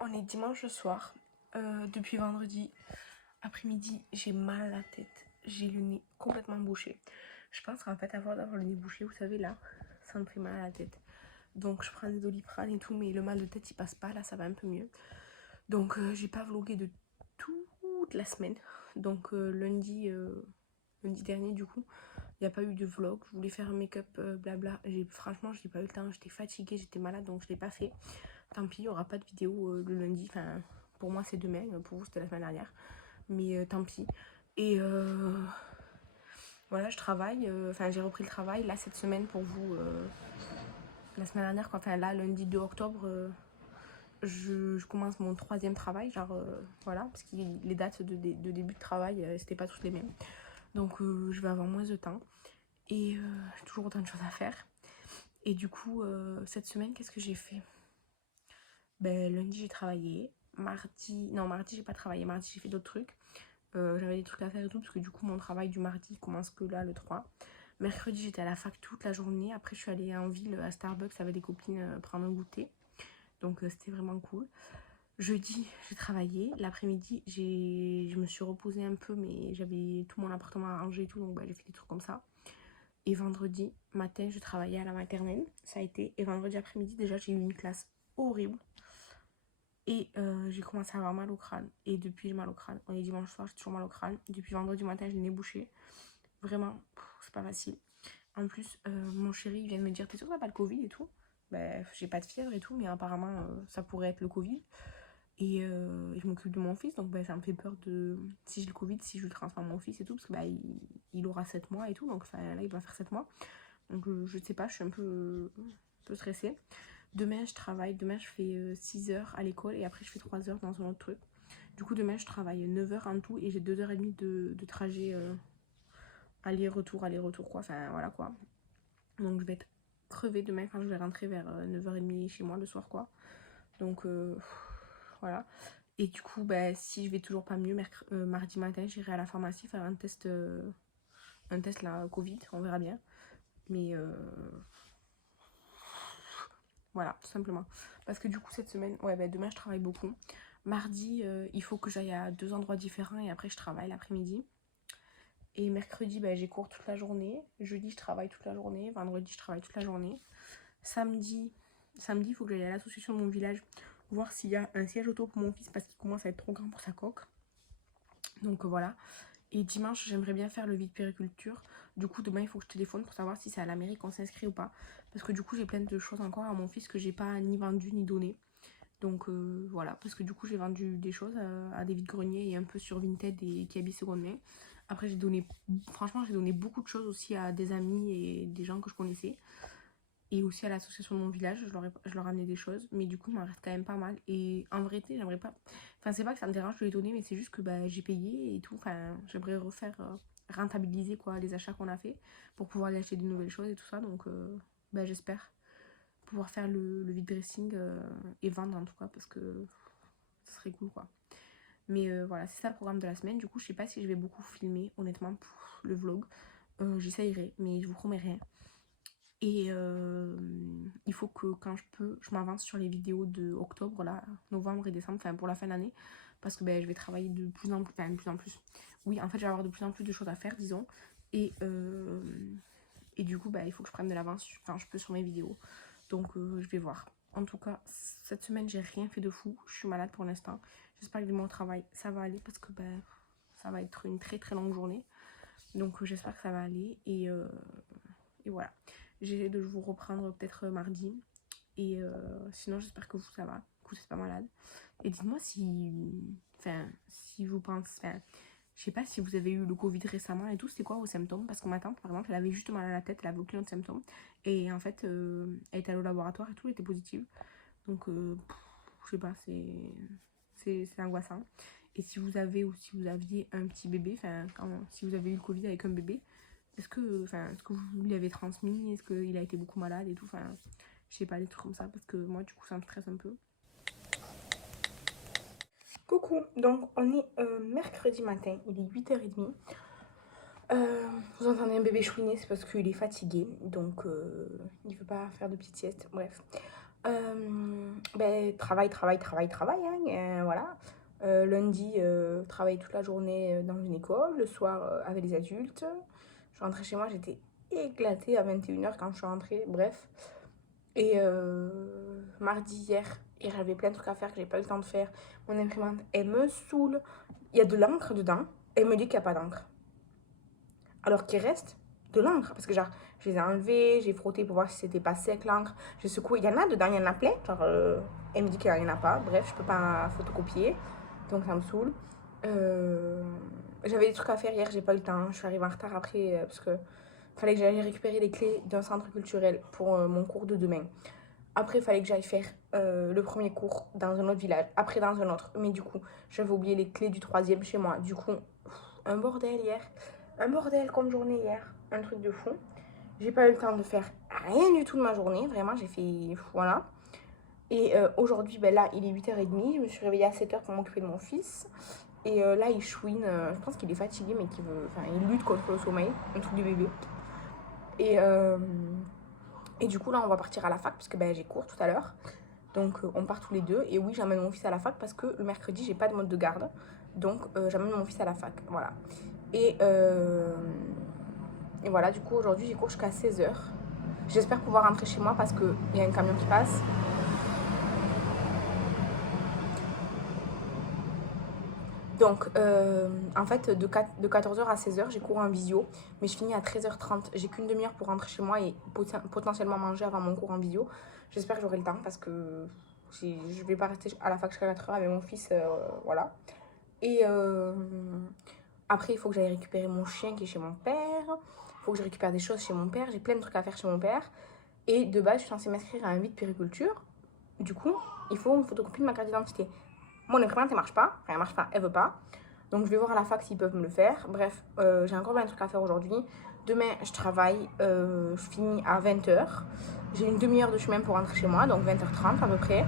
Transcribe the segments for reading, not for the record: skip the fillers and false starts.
on est dimanche soir. Depuis vendredi après-midi, j'ai mal à la tête. J'ai le nez complètement bouché. Je pense qu'en fait, avant d'avoir le nez bouché, vous savez, là, ça me fait mal à la tête. Donc, je prends des Doliprane et tout, mais le mal de tête, il passe pas. Là, ça va un peu mieux. Donc, j'ai pas vlogué de toute la semaine. Donc, lundi dernier, du coup, il n'y a pas eu de vlog. Je voulais faire un make-up, blabla. Franchement, j'ai pas eu le temps. J'étais fatiguée, j'étais malade, donc je l'ai pas fait. Tant pis, il n'y aura pas de vidéo le lundi. Enfin, pour moi, c'est demain. Pour vous, c'était la semaine dernière. Mais tant pis. Et voilà, je travaille. Enfin, j'ai repris le travail. Là, cette semaine, pour vous, la semaine dernière, quoi. Enfin, là, lundi 2 octobre, je commence mon 3e travail. Genre, voilà. Parce que les dates de début de travail, c'était pas toutes les mêmes. Donc, je vais avoir moins de temps. Et j'ai toujours autant de choses à faire. Et du coup, cette semaine, qu'est-ce que j'ai fait? Ben, lundi, j'ai travaillé. Mardi, j'ai pas travaillé. Mardi, j'ai fait d'autres trucs. J'avais des trucs à faire et tout, parce que du coup, mon travail du mardi commence que là, le 3. Mercredi, j'étais à la fac toute la journée. Après, je suis allée en ville à Starbucks avec des copines prendre un goûter. Donc, c'était vraiment cool. Jeudi, j'ai travaillé. L'après-midi, je me suis reposée un peu, mais j'avais tout mon appartement à ranger et tout, donc j'ai fait des trucs comme ça. Et vendredi matin, je travaillais à la maternelle. Ça a été. Et vendredi après-midi, déjà, j'ai eu une classe horrible. Et j'ai commencé à avoir mal au crâne. Et depuis, j'ai mal au crâne. On est dimanche soir, j'ai toujours mal au crâne. Depuis vendredi matin, j'ai le nez bouché. Vraiment, c'est pas facile. En plus, mon chéri il vient de me dire: t'es sûr que t'as pas le Covid et tout? Ben, j'ai pas de fièvre et tout, mais apparemment, ça pourrait être le Covid. Et je m'occupe de mon fils, donc ben, ça me fait peur de. Si j'ai le Covid, si je le transmets à mon fils et tout, parce que ben, il aura 7 mois et tout, donc là, il va faire 7 mois. Donc je sais pas, je suis un peu stressée. Demain, je travaille. Demain, je fais 6 heures à l'école et après, je fais 3 heures dans un autre truc. Du coup, demain, je travaille 9 heures en tout et j'ai 2h30 de trajet aller-retour, quoi. Enfin, voilà quoi. Donc, je vais être crevée demain quand je vais rentrer vers 9h30 chez moi le soir, quoi. Donc, voilà. Et du coup, bah, si je vais toujours pas mieux, mardi matin, j'irai à la pharmacie faire un test là, Covid, on verra bien. Mais voilà, tout simplement. Parce que du coup, cette semaine, ouais, bah, demain, je travaille beaucoup. Mardi, il faut que j'aille à 2 endroits différents et après, je travaille l'après-midi. Et mercredi, bah, j'ai cours toute la journée. Jeudi, je travaille toute la journée. Vendredi, je travaille toute la journée. Samedi, il faut que j'aille à l'association de mon village voir s'il y a un siège auto pour mon fils parce qu'il commence à être trop grand pour sa coque. Donc voilà. Et dimanche, j'aimerais bien faire le vide périculture. Du coup, demain, il faut que je téléphone pour savoir si c'est à la mairie qu'on s'inscrit ou pas. Parce que du coup, j'ai plein de choses encore à mon fils que j'ai pas ni vendu ni donné. Donc voilà, parce que du coup, j'ai vendu des choses à des vides-greniers et un peu sur Vinted et Kiabi seconde main. Après, franchement, j'ai donné beaucoup de choses aussi à des amis et des gens que je connaissais. Et aussi à l'association de mon village, je leur ai amené des choses. Mais du coup, il m'en reste quand même pas mal. Et en vérité, j'aimerais pas. Enfin, c'est pas que ça me dérange de les donner, mais c'est juste que bah, j'ai payé et tout. Enfin, j'aimerais refaire, rentabiliser quoi, les achats qu'on a fait pour pouvoir aller acheter des nouvelles choses et tout ça. Donc, bah, j'espère pouvoir faire le vide dressing et vendre en tout cas parce que ce serait cool quoi. Mais voilà, c'est ça le programme de la semaine. Du coup, je sais pas si je vais beaucoup filmer, honnêtement, pour le vlog. J'essayerai, mais je vous promets rien. Et il faut que quand je peux, je m'avance sur les vidéos de octobre, là, novembre et décembre, enfin pour la fin d'année. Parce que ben, je vais travailler de plus en plus, enfin de plus en plus. Oui, en fait, je vais avoir de plus en plus de choses à faire, disons. Et du coup, bah, il faut que je prenne de l'avance quand je peux sur mes vidéos. Donc, je vais voir. En tout cas, cette semaine, j'ai rien fait de fou. Je suis malade pour l'instant. J'espère que demain au travail, ça va aller parce que bah, ça va être une très très longue journée. Donc, j'espère que ça va aller. Et voilà. J'essaie de vous reprendre peut-être mardi. Et sinon, j'espère que vous, ça va. Que vous n'êtes pas malade. Et dites-moi si vous pensez... Enfin, je sais pas si vous avez eu le Covid récemment et tout, c'était quoi vos symptômes? Parce que ma tante, par exemple, elle avait juste mal à la tête, elle avait aucun autre symptôme. Et en fait, elle était allée au laboratoire et tout, elle était positive. Donc, je sais pas, c'est angoissant. Et si vous avez ou si vous aviez un petit bébé, enfin, si vous avez eu le Covid avec un bébé, est-ce que vous lui avez transmis? Est-ce qu'il a été beaucoup malade et tout? Enfin, je sais pas, des trucs comme ça, parce que moi, du coup, ça me stresse un peu. Coucou, donc on est mercredi matin, il est 8h30. Vous entendez un bébé chouiner, c'est parce qu'il est fatigué, donc il veut pas faire de petite sieste, bref. ben, travail, hein, voilà. Lundi, travailler toute la journée dans une école, le soir avec les adultes. Je suis rentrée chez moi, j'étais éclatée à 21h quand je suis rentrée, bref. Et mardi, hier j'avais plein de trucs à faire que j'ai pas eu le temps de faire. Mon imprimante, elle me saoule. Il y a de l'encre dedans, elle me dit qu'il n'y a pas d'encre. Alors qu'il reste de l'encre, parce que genre, je les ai enlevés, j'ai frotté pour voir si c'était pas sec l'encre. J'ai secoué, il y en a dedans, il y en a plein. Genre, elle me dit qu'il n'y en a pas. Bref, je peux pas photocopier, donc ça me saoule. Euh, J'avais des trucs à faire hier, j'ai pas eu le temps. Je suis arrivée en retard après, parce que fallait que j'aille récupérer les clés d'un centre culturel pour mon cours de demain. Après, il fallait que j'aille faire le premier cours dans un autre village, après dans un autre. Mais du coup, j'avais oublié les clés du troisième chez moi. Du coup, un bordel hier. Un bordel comme journée hier. Un truc de fou. J'ai pas eu le temps de faire rien du tout de ma journée. Vraiment, j'ai fait... Voilà. Et aujourd'hui, ben là, il est 8h30. Je me suis réveillée à 7h pour m'occuper de mon fils. Et là, il chouine. Je pense qu'il est fatigué, mais qu'il veut... Enfin, il lutte contre le sommeil. Un truc de bébé. Et... Et du coup, là, on va partir à la fac parce que ben, j'ai cours tout à l'heure. Donc, on part tous les deux. Et oui, j'amène mon fils à la fac parce que le mercredi, j'ai pas de mode de garde. Donc, j'amène mon fils à la fac. Voilà. Et, euh, et voilà, du coup, aujourd'hui, j'ai cours jusqu'à 16h. J'espère pouvoir rentrer chez moi parce qu'il y a un camion qui passe. Donc, en fait, de 14h à 16h, j'ai cours en visio, mais je finis à 13h30. J'ai qu'une demi-heure pour rentrer chez moi et potentiellement manger avant mon cours en visio. J'espère que j'aurai le temps parce que je vais pas rester à la fac jusqu'à 4h avec mon fils, voilà. Et après, il faut que j'aille récupérer mon chien qui est chez mon père. Il faut que je récupère des choses chez mon père. J'ai plein de trucs à faire chez mon père. Et de base, je suis censée m'inscrire à un vide périculture. Du coup, il faut une photocopie de ma carte d'identité. Mon imprimante, elle marche pas. Enfin, elle marche pas, elle veut pas. Donc, je vais voir à la fac s'ils peuvent me le faire. Bref, j'ai encore plein de trucs à faire aujourd'hui. Demain, je travaille. Je finis à 20h. J'ai une demi-heure de chemin pour rentrer chez moi, donc 20h30 à peu près.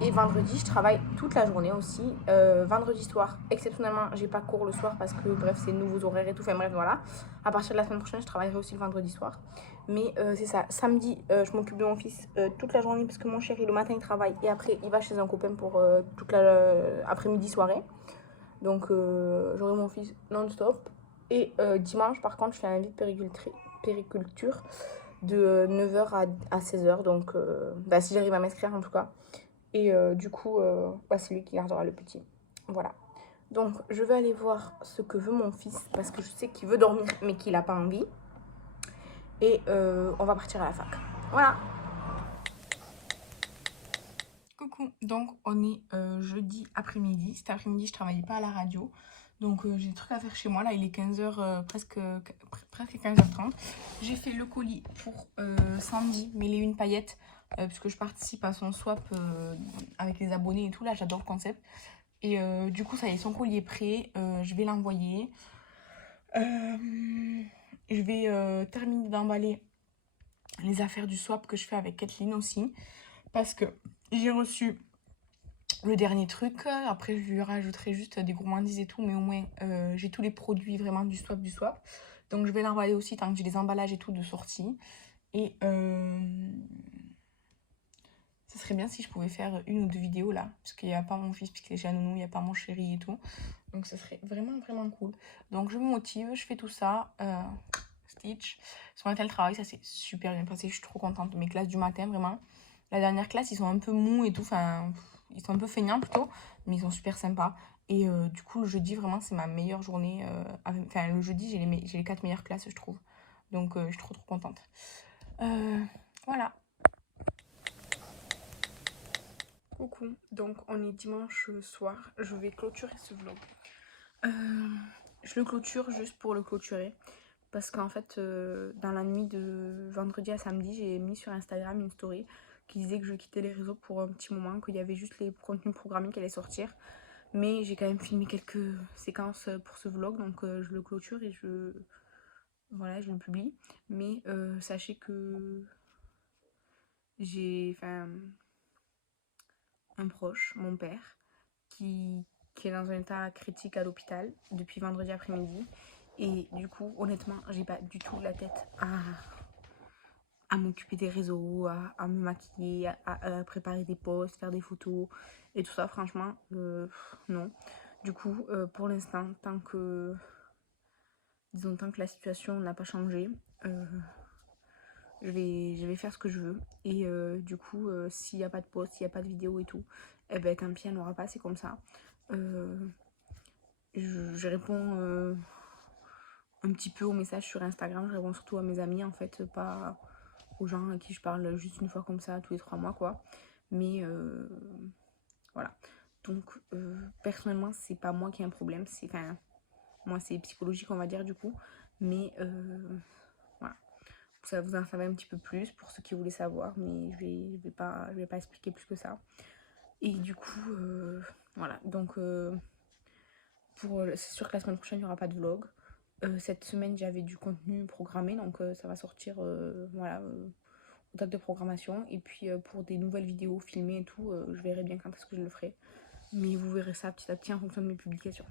Et vendredi, je travaille toute la journée aussi. Vendredi soir, exceptionnellement, j'ai pas cours le soir parce que, bref, c'est de nouveaux horaires et tout. Enfin, bref, voilà. À partir de la semaine prochaine, je travaillerai aussi le vendredi soir. Mais c'est ça. Samedi, je m'occupe de mon fils toute la journée parce que mon chéri, le matin, il travaille. Et après, il va chez un copain pour toute la après-midi, soirée. Donc, j'aurai mon fils non-stop. Et dimanche, par contre, je fais un vide périculture de 9h à 16h. Donc, bah, si j'arrive à m'inscrire en tout cas. Et du coup, bah, c'est lui qui gardera le petit. Voilà. Donc, je vais aller voir ce que veut mon fils parce que je sais qu'il veut dormir mais qu'il n'a pas envie. Et on va partir à la fac. Voilà. Coucou. Donc, on est jeudi après-midi. Cet après-midi, je travaillais pas à la radio. Donc, j'ai des trucs à faire chez moi. Là, il est 15h, presque 15h30. J'ai fait le colis pour Sandy, mais les une paillettes, puisque je participe à son swap avec les abonnés et tout. Là, j'adore le concept. Et du coup, ça y est, son colis est prêt. Je vais l'envoyer. Je vais terminer d'emballer les affaires du swap que je fais avec Kathleen aussi. Parce que j'ai reçu le dernier truc. Après, je lui rajouterai juste des gourmandises et tout. Mais au moins, j'ai tous les produits vraiment du swap, du swap. Donc, je vais l'envoyer aussi tant que j'ai les emballages et tout de sortie. Et ce serait bien si je pouvais faire une ou deux vidéos là. Parce qu'il n'y a pas mon fils, puisqu'il est chez Nounou, il n'y a pas mon chéri et tout. Donc, ce serait vraiment, vraiment cool. Donc, je me motive, je fais tout ça. Stitch. Sur le travail, ça s'est super bien passé. Je suis trop contente de mes classes du matin, vraiment. La dernière classe, ils sont un peu mous et tout. Enfin, ils sont un peu feignants plutôt. Mais ils sont super sympas. Et du coup, le jeudi, vraiment, c'est ma meilleure journée. Enfin, le jeudi, j'ai les 4 meilleures classes, je trouve. Donc, je suis trop, trop contente. Voilà. Coucou. Donc, on est dimanche soir. Je vais clôturer ce vlog. Je le clôture juste pour le clôturer. Parce qu'en fait, dans la nuit de vendredi à samedi, j'ai mis sur Instagram une story qui disait que je quittais les réseaux pour un petit moment, qu'il y avait juste les contenus programmés qui allaient sortir. Mais j'ai quand même filmé quelques séquences pour ce vlog, donc je le clôture et voilà, je le publie. Mais sachez que j'ai un proche, mon père, qui est dans un état critique à l'hôpital depuis vendredi après-midi. Et du coup, honnêtement, j'ai pas du tout la tête à m'occuper des réseaux, à me maquiller, à préparer des posts, faire des photos et tout ça. Franchement, non. Du coup, pour l'instant, disons, tant que la situation n'a pas changé, je vais faire ce que je veux. Et du coup, s'il n'y a pas de post, s'il n'y a pas de vidéo et tout, eh ben tant pis, elle n'aura pas, c'est comme ça. Je réponds un petit peu aux messages sur Instagram, je réponds surtout à mes amis en fait, pas aux gens à qui je parle juste une fois comme ça, tous les 3 mois quoi. Mais voilà. Donc personnellement, c'est pas moi qui ai un problème, c'est enfin moi c'est psychologique on va dire du coup. Mais voilà. Ça vous en savez un petit peu plus pour ceux qui voulaient savoir, mais je vais pas expliquer plus que ça. Et du coup, voilà. Donc c'est sûr que la semaine prochaine il n'y aura pas de vlog. Cette semaine j'avais du contenu programmé, donc ça va sortir voilà, aux dates de programmation. Et puis pour des nouvelles vidéos filmées et tout, je verrai bien quand est-ce que je le ferai. Mais vous verrez ça petit à petit en fonction de mes publications.